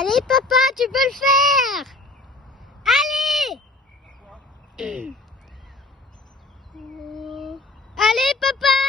Allez papa, tu peux le faire. Allez. Allez papa.